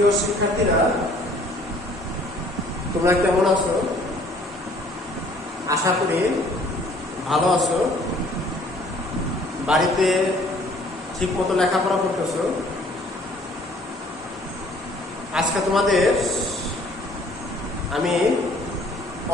প্রিয় শিক্ষার্থীরা, তোমরা কেমন আছো? আশা করি ভালো আছো। বাড়িতে ঠিক মতো লেখাপড়া করতেছো। আজকে তোমাদের আমি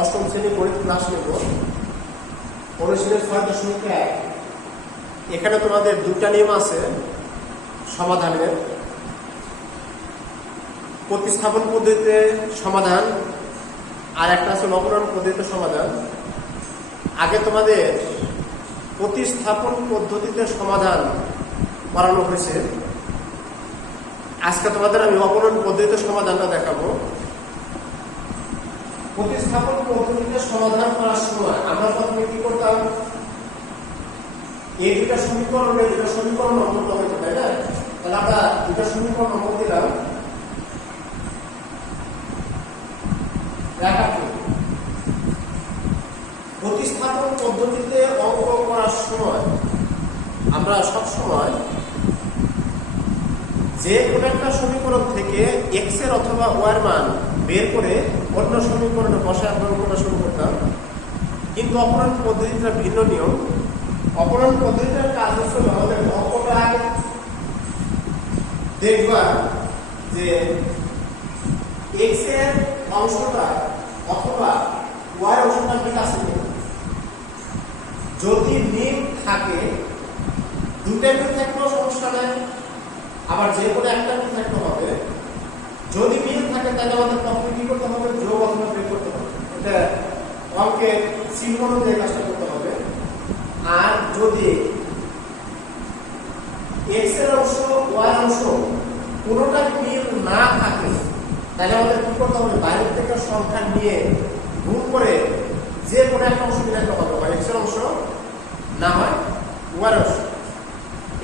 অষ্টম শ্রেণী গণিত ক্লাস নেব। অনুশীলনের ৬.১। এখানে তোমাদের দুটা নিয়ম আছে সমাধানের। প্রতিস্থাপন পদ্ধতিতে সমাধান আর একটা আছে অপূরণ পদ্ধতিতে সমাধান। আগে তোমাদের প্রতিস্থাপন পদ্ধতিতে সমাধান করানো হয়েছে। আজকে তোমাদের আমি অপূরণ পদ্ধতিতে সমাধানটা দেখাবো। প্রতিস্থাপন পদ্ধতিতে সমাধান করার সময় আমরা প্রথমে কি করতাম? এই দুটা সমীকরণ নম্বর হয়েছে, তাই না? তাহলে আমরা দুটা সমীকরণ নম্বর দিলাম। প্রতিস্থাপন পদ্ধতিতে অঙ্ক করার সময় আমরা সবসময় যে কোনো একটা সমীকরণ থেকে এক্স এর অথবা ওয়াই এর মান বের করে অন্য সমীকরণে বসায় আমরা অঙ্কটা শুরু করতাম। কিন্তু অপূরণ পদ্ধতিটা ভিন্ন নিয়ম। অপূরণ পদ্ধতিটার কাজ হচ্ছে আমাদের অঙ্কটা দেখবা যে এক্স এর অংশটা অথবা ওয়াই অংশটা মিল আছে কিনা। যদি মিল থাকে, দুটা মিল থাকলেও সমস্যা নেই, আবার যে কোনো একটা মিল থাকতে হবে। যদি মিল থাকে তাহলে আমাদের প্রথমে কি করতে হবে? যোগ অথবা বিয়োগ করতে হবে। এটা অঙ্কে চিহ্ন অনুযায়ী কাজটা করতে হবে। আর যদি এক্স এর অংশ ওয়াই অংশ কোনোটা মিল না থাকে তাহলে আমাদের কি করতে হবে? বাইরের থেকে সংখ্যা নিয়ে গুণ করে যে কোনো একটা অংশ মিলাতে হবে, হয় এক্স এর অংশ না হয় ওয়াই অংশ।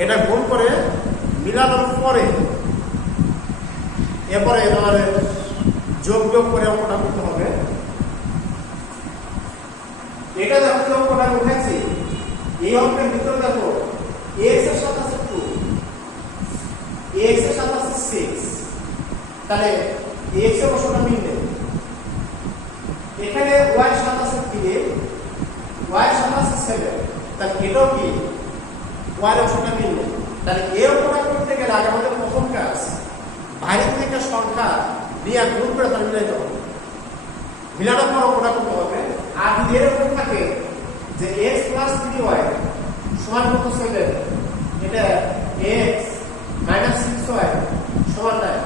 এটা গুণ করে মিলানোর পরে এরপরে আমাদের যোগ বিয়োগ করে অঙ্কটা করতে হবে। এটা দেখো যে অঙ্কটা উঠেছি, এই অঙ্কের ভিতরে দেখো এক্স এর সাথে আছে 2, এক্স এর সাথে আছে 6। তাহলে এক্স এর অংশটা মিল নেই। এখানে ওয়াই এর সাথে আছে 3, ওয়াই এর সাথে আছে 7। তাহলে এটাও কি ওয়াই এর অংশটা মিল নেই। তাহলে এই অঙ্কটা করতে গেলে আগে আমাদের প্রথম কাজ বাইরের থেকে সংখ্যা নিয়ে গুণ করে তার মিলাইতে হবে। মিলানোর পর অঙ্কটা করতে হবে। আর যদি এরকম থাকে যে x + 3y সমান কত 7, এটা x - 6y সমান 9,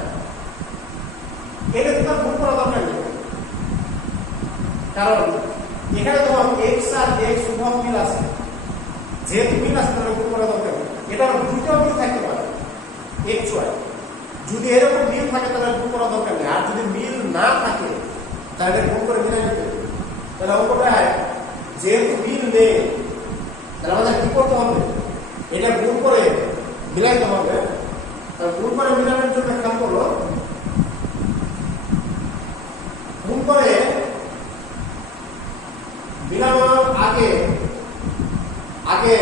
এটা তো গুণ করা দরকার নেই। কারণ এখানে তো x আর x উভয় মিল আছে, যেহেতু মিল আছে তাহলে গুণ করা দরকার নেই। এটার দুইটাও মিল থাকতে পারে x y। যদি এরকম মিল থাকে তাহলে গুণ করা দরকার নেই। আর যদি মিল না থাকে তাহলে গুণ করে মিলাই নিতে হবে। তাহলে অঙ্কটা যেহেতু মিল নেই তাহলে আমাদের কি করতে হবে? এটা গুণ করে মিলাইতে হবে। তাহলে গুণ করে মিলানোর জন্য খেয়াল করো, গুণ করে মিলানোর আগে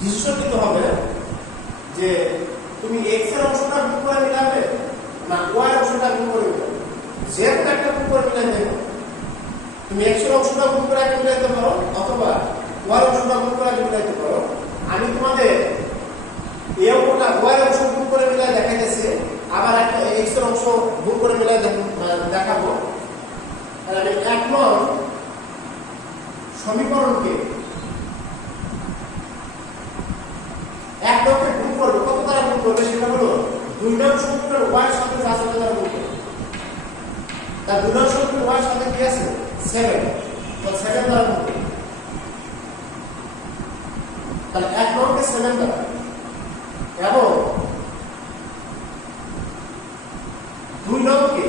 ডিসিশন নিতে হবে যে তুমি এক্স এর অংশটা গুণ করে মিলাবে না ওয়াই এর অংশটা গুণ করে মিলাবে। যে কোনো একটা গুণ করে মিলাইতে হবে। তুমি এক্স এর অংশটা গুণ করে আগে মিলাইতে পারো অথবা ওয়াই এর অংশটা গুণ করে আগে মিলাইতে পারো। আমি তোমাদের এই অঙ্কটা ওয়াই এর অংশ গুণ করে মিলাই দেখাইতেছি, আবার একটা এক্স এর অংশ গুণ করে মিলাই দেখাবো। তাহলে আমি 1 নং সমীকরণকে 1 নংকে গুণ করবে। কত দ্বারা গুণ করবে? সেটা হলো 2 নং সমীকরণ ওয়াই এর সাথে যা আছে তার গুণ করবে। তার 2 নং সমীকরণ ওয়াই এর সাথে কি আছে? 7। তো 7 দ্বারা গুণ করবে। তাহলে 1 নংকে 7 দ্বারা এবং 2 নংকে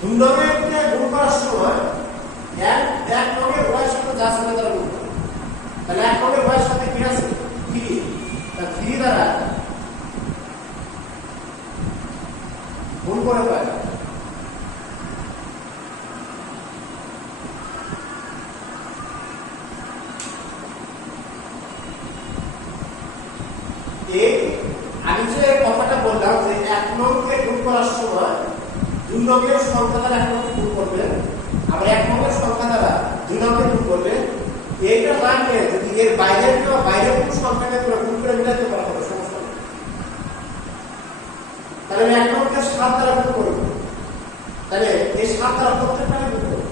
2 নংকে গুণ করার সময় 1 নংয়ের ওয়াই এর সাথে যা আছে তার গুণ করবে। তাহলে 1 নংয়ের ওয়াই এর সাথে কি আছে? 3। তাহলে 3 দ্বারা গুণ করে পাই। এই আমি যে কথাটা বললাম যে এক নংকে গুণ করার সময় দুই নংয়ের সংখ্যা দ্বারা এক নংকে গুণ করবে, আবার এক নংয়ের সংখ্যা দ্বারা দুই নংকে গুণ করবে। এইটা না নিয়ে যদি এর বাইরের কেউ বাইরের কোনো সংখ্যাকে গুণ করে মিলাতে পারা হবে সমস্যা নেই। তাহলে আমি এক নংকে 7 দ্বারা গুণ করব, তাহলে এই 7 দ্বারা প্রত্যেকটাকে গুণ করব।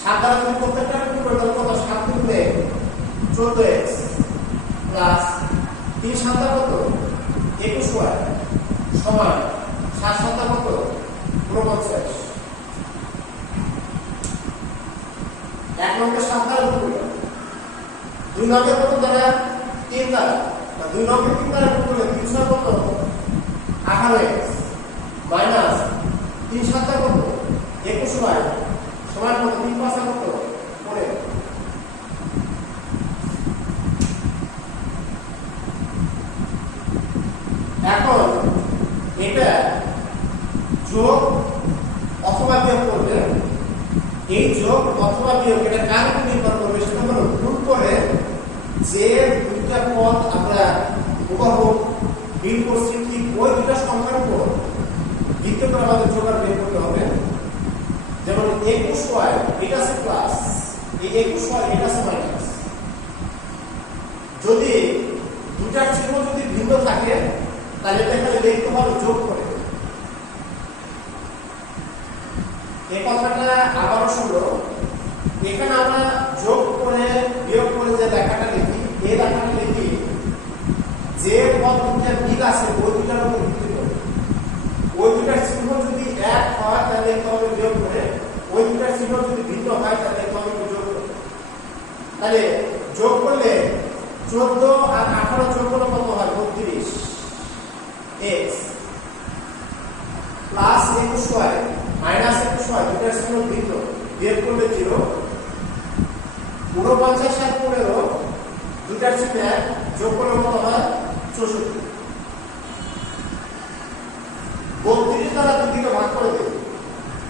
7 দ্বারা যদি প্রত্যেকটাকে গুণ করব তাহলে কত? 7 গুণে 14x প্লাস 3 7 কত? 21y সমান 7 7 কত? 49। এক নংকে 7 দ্বারা গুণ করব, দুই নংকে কত দ্বারা? 3 দ্বারা। দুই নংকে 3 দ্বারা গুণ করলে 3 6 কত? 18x মাইনাস 3 7 কত? 21y সমান কত? 3 5 কত? 15। এখন এটা যোগ অথবা বিয়োগ করবে, এই যোগ অথবা বিয়োগ এটা কার উপর নির্ভর করবে? সেটা হলো গুণ করে যে দুইটা পদ আমরা হুবহু বিয়োগ করছি ঠিক ওই দুটা সংখ্যার উপর ভিত্তি করে আমাদের যোগ আর বিয়োগ করতে হবে। যেমন 21y এটা আছে প্লাস, এই 21y এটা আছে মাইনাস। যদি দুটার চিহ্ন যদি ভিন্ন থাকে তাহলে এখানে লিখতে হবে যোগ করে। এই কথাটা আবারও শুনো, এখানে আমরা যোগ করে বিয়োগ করে যে লেখাটা লিখি, এই লেখাটা লিখি যে পদ দুটা মিল আছে ওই দুটার উপর ভিত্তি করে। ওই দুটার চিহ্ন যদি এক হয় তাহলে লিখতে হবে বিয়োগ করে, ওই দুটার চিহ্ন যদি ভিন্ন হয় তাহলে লিখতে হবে যোগ করে। তাহলে যোগ করলে 14 আর 18 যোগ করলে কত হয়? 32 x plus 21y minus 21y দুটার চিহ্ন ভিন্ন, বিয়োগ করলে 0। 49 আর 15 দুটার চিহ্ন এক, যোগ করলে কত হয়? 64। 32 দ্বারা দুদিকে ভাগ করে দেব।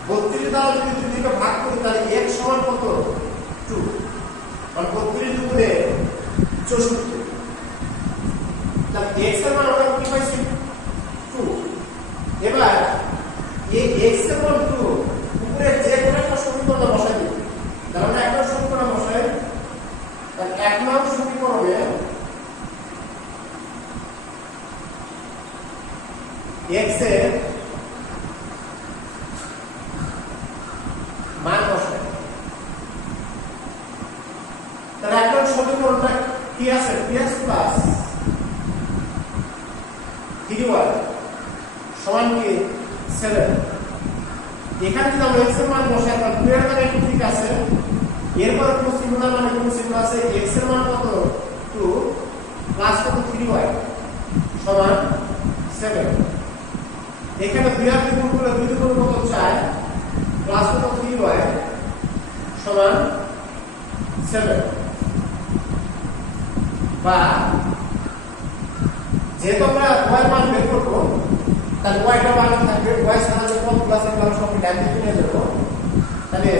32 দ্বারা যদি দুদিকে ভাগ করি তাহলে x সমান কত? 2। মানে 32 দুগুণে 64। তাহলে x এর মান আমরা কি পাইছি? 2। এবার এই x এর মান 2 উপরে যে কোনো একটা সমীকরণে বসাই দিই। তাহলে আমরা একটা সমীকরণ বসাই, তাহলে 1 নং সমীকরণে x এর মান বসাই। তাহলে 1 নং সমীকরণটা কি আছে? 2x প্লাস 3y সমান কি? 7। এখানে যদি আমরা x এর মান বসাই তাহলে 2 এর মান একটু ঠিক আছে, এরপর কোন চিহ্ন না মানে কোন চিহ্ন আছে? x এর মান কত? 2 প্লাস কত? 3y সমান 7। এখানে 2 আর 2 গুণ করলে 2 গুণ কত? 4 প্লাস কত? 3y সমান 7। বা যেহেতু আমরা y মান বের করব তাহলে y টা মান থাকবে, y ছাড়া যে পদ প্লাস এর মান সব ডান দিকে নিয়ে যাব। তাহলে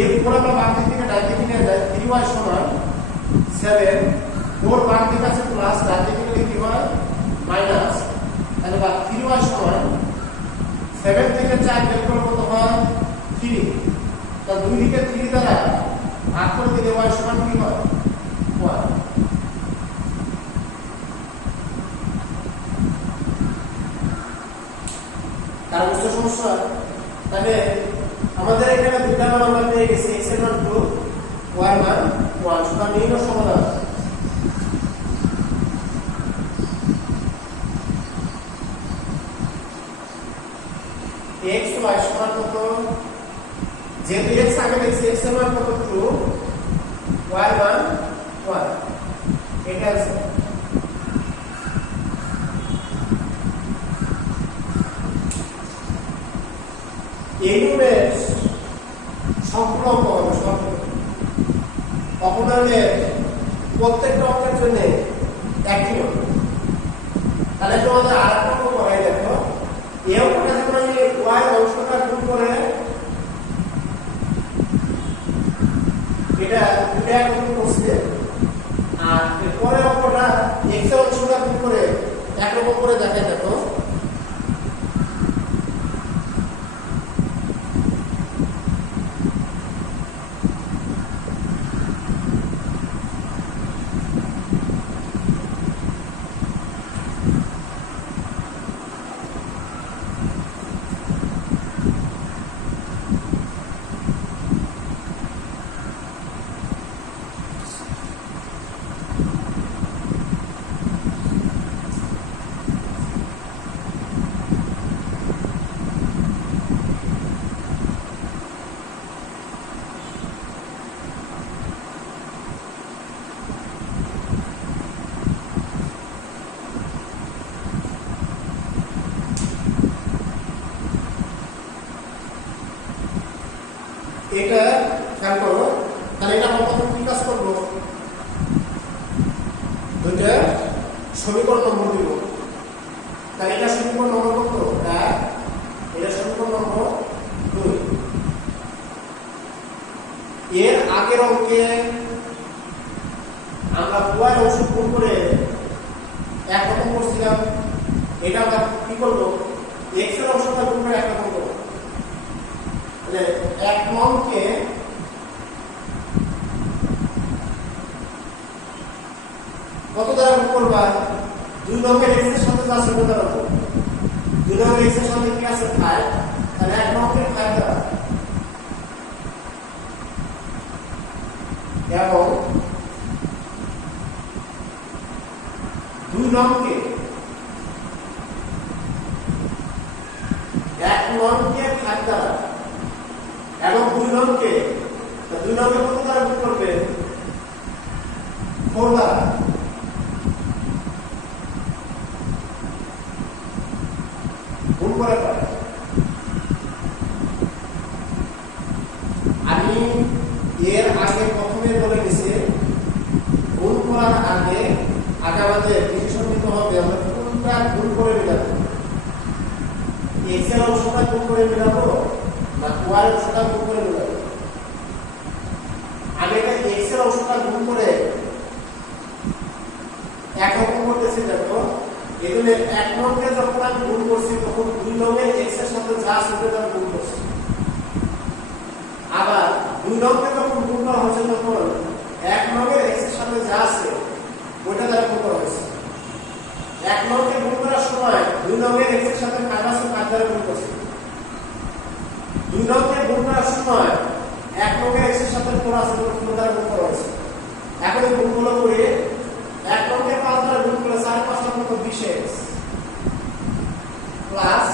এর উপর আমরা বাম দিক থেকে ডান দিকে নিয়ে যাই, 3y সমান 7। 4 বাম দিকে আছে প্লাস, ডান দিকে নিলে কি হয়? মাইনাস। তাহলে বা 3y সমান 7 থেকে 4 বের করলে কত হয়? 3। তাহলে দুই দিকে 3 দ্বারা ভাগ করে দিলে y সমান কি হয়? 1। তার বুঝতে সমস্যা? তাহলে আমাদের এখানে দুটা মান আমরা পেয়ে গেছি, x এর মান 2, y এর মান 1। সুতরাং এই হলো সমাধান। x y সমান কত? যেহেতু x আগে দেখছি, x এর মান কত? 2, y এর মান 1। এটা আছে। এই রূপের সম্পূর্ণ অঙ্ক হবে, সম্পূর্ণ অপূর্ণাঙ্কের প্রত্যেকটা অঙ্কের জন্য একই হবে। তাহলে তোমাদের আরেকটা অঙ্ক করাই দেখো। এই অঙ্কটা যখন আমি y অংশটা গুণ করে এটা গুণ করছি, আর এর পরের অঙ্কটা x এর অংশটা গুণ করে দেখাই দেখো। এটা খেয়াল করো, তাহলে এটা আমরা প্রথম কি কাজ করবো, দুইটা সমীকরণ নম্বর দিব। তাহলে এটা সমীকরণ নম্বর কত, এক, এটা সমীকরণ নম্বর দুই। এর আগের অঙ্কে আমরা উভয় অংশ গুণ করে একরকম করছিলাম, এটা আমরা কি করবো, এক্স এর অংশটা গুণ করে একরকম করবো। এক নংকে কত দ্বারা গুণ করবা, দুই নংয়ের এক্স এর সাথে যা আছে দ্বারা গুণ। দুই নংয়ের এক্স এর সাথে কি আছে 5, তাহলে এক নংকে 5 দ্বারা, এবং দুই নংকে এক নংকে 5 দ্বারা এবং দুই নংকে কত দ্বারা গুণ করবে, 4 দ্বারা। গুণ করে পারে। আমি এর আগে প্রথমে বলে গেছি, গুণ করার আগে আমাদের ডিসিশন নিতে হবে আমরা কোনটা গুণ করে মিলাবো, এক্স এর অংশটা গুণ করে মিলাবো না ওয়াই এর অংশটা গুণ করে মিলাবো। আমি এটা এক্স এর অংশটা গুণ করে একরকম করতেছি দেখো। এখানে এক নংকে যখন আমি গুণ করছি তখন দুই নংয়ের এক্স এর সাথে যা আছে সেটা গুণ করছি। আবার দুই নংকে যখন গুণ করা হচ্ছে তখন এক নংয়ের এক্স এর সাথে যা আছে ওইটা দ্বারা গুণ করা হয়েছে। এক নংকে গুণ করার সময় দুই নংয়ের এক্স এর সাথে 5 আছে 5 দ্বারা গুণ করছি। দুই নংকে গুণ করার সময় এক নংয়ের এক্স এর সাথে 4 আছে 4 দ্বারা গুণ করা হয়েছে। এখন এই গুণগুলো করে এক নংকে 5 দ্বারা গুণ করে 4 5 এর মতো 20x প্লাস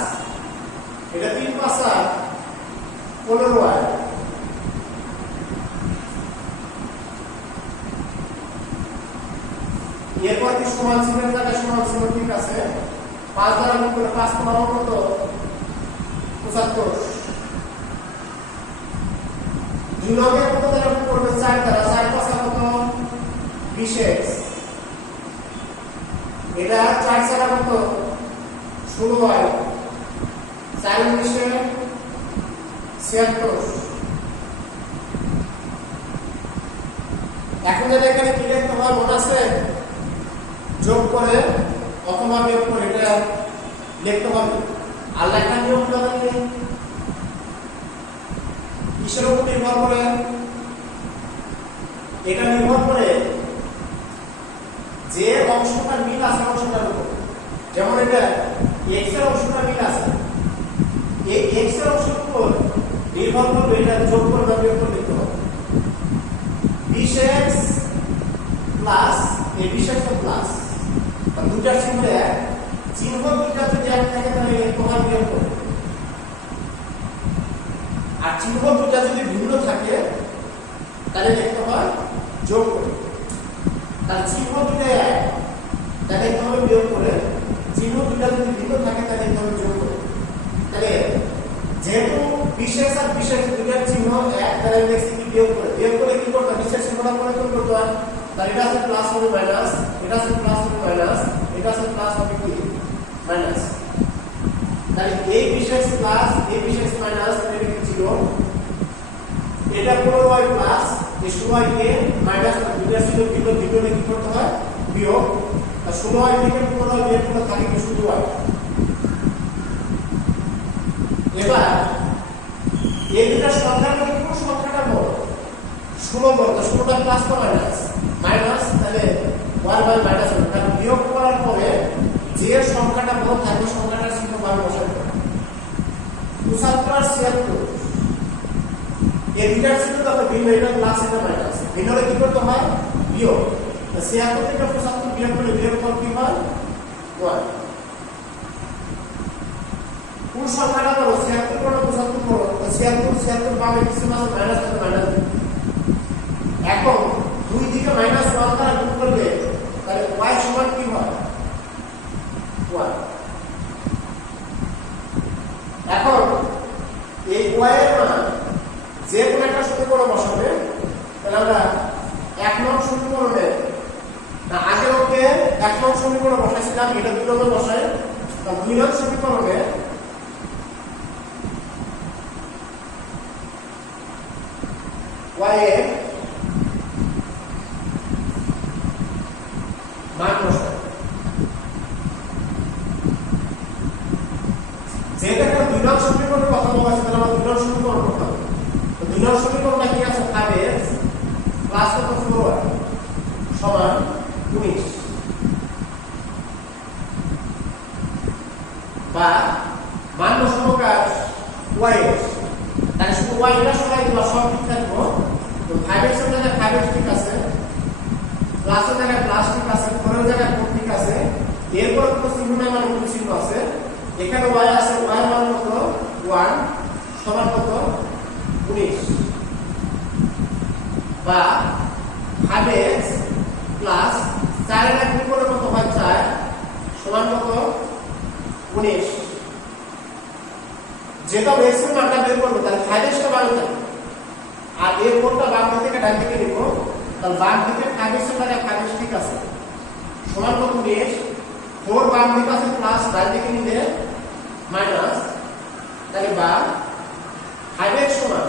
এটা 3 5 15y এরপর কি সমান চিহ্নের জায়গায় সমান চিহ্ন ঠিক আছে, 5 দ্বারা গুণ করে 5 15 কত 75। দুই নংকে কত দ্বারা গুণ করবে, 4 দ্বারা, 4 5 কত 20x। এটা 4 4 কত 16y, 4 19 76। এখন যেটা এখানে কি লিখতে হয় মনে আছে, যোগ করে অথবা বিয়োগ করে এটা লিখতে হবে। আর লেখার নিয়ম কি হবে, কিসের উপর নির্ভর করে, এটা নির্ভর করে যে অংশটা মিল আছে অংশটার উপর। যেমন এটা এক্স এর অংশটা মিল আছে, এই এক্স এর অংশের উপর নির্ভর করবে এটা যোগ করে বা বিয়োগ করে লিখতে হবে। 20x প্লাস এই 20x প্লাস দুটার চিহ্ন এক, চিহ্ন দুটা যদি এক থাকে তাহলে তোমার বিয়োগ করবে, আর চিহ্ন দুটা যদি ভিন্ন থাকে তাহলে লিখতে হয় যোগ করে। তাহলে চিহ্ন দুটা এক তাহলে লিখতে হবে বিয়োগ করে, চিহ্ন দুটা যদি ভিন্ন থাকে তাহলে লিখতে হবে যোগ করে। তাহলে যেহেতু 20x আর 20x দুটার চিহ্ন এক তাহলে লিখছি কি বিয়োগ করে। বিয়োগ করে কি করতে হবে, 20x চিহ্নটা পরিবর্তন করতে হয়। তাহলে এটা আছে প্লাস হবে মাইনাস, এটা আছে প্লাস হবে মাইনাস, এটা আছে প্লাস হবে কি মাইনাস। তাহলে এই 20x প্লাস এই 20x মাইনাস এটা কি ছিল, এটা পুরো y প্লাস এই সময় কে মাইনাস দুইটা ছিল ভিন্ন ভিন্ন কি করতে হয় বিয়োগ 16 থেকে 15 বিয়োগ করে থাকে কি শুধু y। এবার এই দুটো সংখ্যার মধ্যে কোন সংখ্যাটা বড়? 16 বড়। তো 16টা প্লাস বা মাইনাস? মাইনাস। তাহলে y বাই মাইনাস হবে। তাহলে বিয়োগ করার পরে যে সংখ্যাটা বড় থাকবে সংখ্যাটার চিহ্ন বার বসাতে হবে। 75 আর 76 এই দুটার চিহ্ন তো ভিন্ন, এটা প্লাস এটা মাইনাস। ভিন্নরে কি করতে হয়? বিয়োগ। 76 থেকে 75 বিয়োগ করলে বিয়োগফল কি হয়? 1। কোন সংখ্যাটা বড়? 76 বড় 75 বড়? 76 পাবে কিছু মাস মাইনাস থেকে মাইনাস। এখন দুই দিকে মাইনাস 1 দ্বারা গুণ করলে তাহলে y সমান কি হয়? 1। এখন এই y এর মান যে কোনো একটা সমীকরণ বসাবে। তাহলে আমরা 1 নং সমীকরণে না আগে ওকে 1 নং সমীকরণ বসাইছিলাম, এটা 2 নম্বর বসাই। তাহলে 2 নং সমীকরণে y এর মান বসাই। যেটা একটা 2 নং সমীকরণের কথা বলা আছে, তাহলে আমরা 2 নং সমীকরণ করতে হবে। তো 2 নং সমীকরণটা কি আছে? 5x প্লাস 4y সমান 19 বা মান বসাবো কার y। তাহলে শুধু y এটা সবাই দিবা, সব ঠিক থাকবো। তো 5x এর জায়গায় 5x ঠিক আছে, প্লাস এর জায়গায় প্লাস ঠিক আছে, 4 এর জায়গায় 4 ঠিক আছে। এরপর তো চিহ্ন নাই মানে কোনো চিহ্ন আছে। এখানে y আছে, y এর মান কত? 1 সমান কত? 19 বা 5x প্লাস 4 এর গুণ করলে কত হয়? 4 সমান কত? 19। যেটা x এর মানটা বের করব, তাহলে 5x টা বাম থাকবে আর এর কোণটা বাম দিক থেকে ডান দিকে নিব। তাহলে বাম দিকে 5x এর জায়গায় 5x ঠিক আছে সমান কত? 19। 4 বাম দিকে আছে প্লাস, ডান দিকে নিলে মাইনাস। তাহলে বা 5x সমান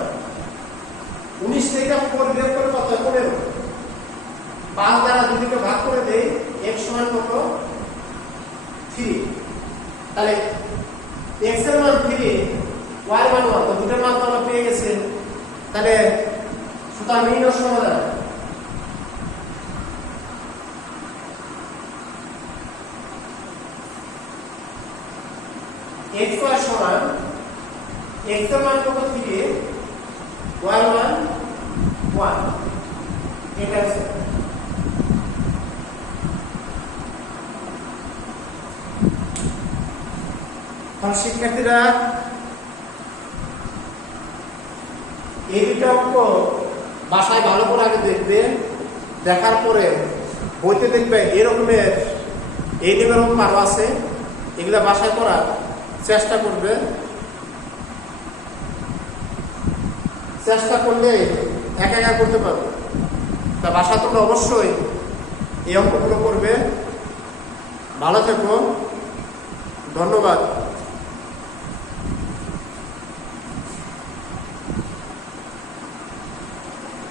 19 থেকে 4 বিয়োগ করে কত? 15। 5 দ্বারা দুদিকে ভাগ করে দেই, x সমান কত? 3। তাহলে x এর মান 3, y এর মান 1। তো দুটোর মান তো আমরা পেয়ে গেছি। তাহলে সুতরাং নির্ণয় সমাধান x y সমান x এর মান কত? 3, y এর মান 1। এটা আছে। শিক্ষার্থীরা এই দুটো অঙ্ক বাসায় ভালো করে আগে দেখবে, দেখার পরে বইতে দেখবে এরকমের এই লেভেল অঙ্ক আরো আছে, এগুলা বাসায় করার চেষ্টা করবে। চেষ্টা করলে একা একা করতে পারবে। তা বাসা তোমরা অবশ্যই এই অঙ্কগুলো করবে। ভালো থেকো, ধন্যবাদ।